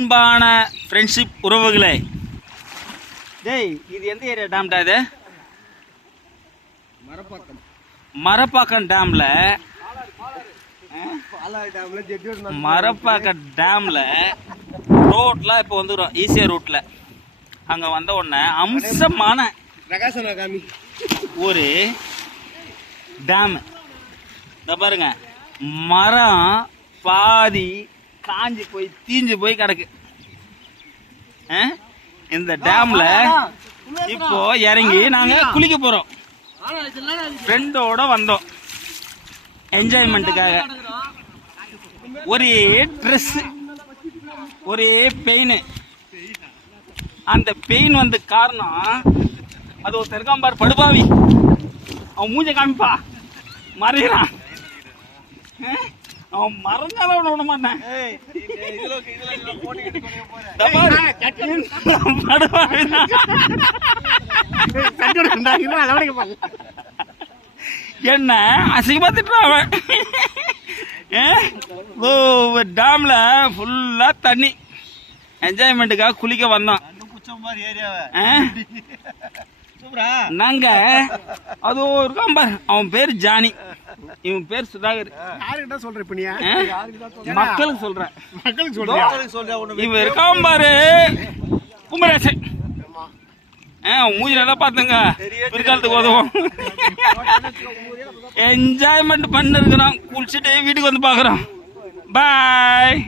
அன்பான ஃப்ரெண்ட்ஷிப் உறவுகளே, டேய் இது எந்த ஏரியா டேம்டா? இது மரப்பாக்கம் டேம்ல மரப்பாக்கம் டேம்ல ரோட்ல இப்போ வந்துடும் ஈஸியா ரூட்ல. அங்க வந்த உடனே அம்சமான ஒரு டேம். இந்த பாருங்க, மரம் பாதி காஞ்சி போய் தீஞ்சு போய் கிடக்கு. இந்த டேம்ல இப்போ இறங்கி நாங்க குளிக்க போறோம். ஃப்ரெண்டோட வந்தோம் என்ஜாய்மெண்ட்டுக்காக. ஒரே ட்ரெஸ், ஒரே பெயின். அந்த பெயின் வந்து காரணம் அது ஒரு தெற்காம்பார் படுபாவி. அவன் மூஞ்ச காமிப்பா, மறைகிறான். அவன் மறைஞ்சாலும் அவனை விட மாட்டேன். என்ன அசிங்கமா திட்டுறான் அவன். டேம்ல ஃபுல்லா தண்ணி. என்ஜாய்மெண்ட்டுக்காக குளிக்க வந்தோம் நாங்க. அது ஒரு பாரு, அவன் பேர் ஜானி, இவன் பேர் சுதாகர். மக்களுக்கு சொல்றேன். இவன் இருக்கான் பாரு குமரேசன். மூஞ்சி நல்லா பாத்துங்க, பிற்காலத்துக்கு உதவும். என்ஜாய்மெண்ட் பண்ணிருக்கிறோம். குளிச்சுட்டு வீட்டுக்கு வந்து பாக்குறோம். பாய்.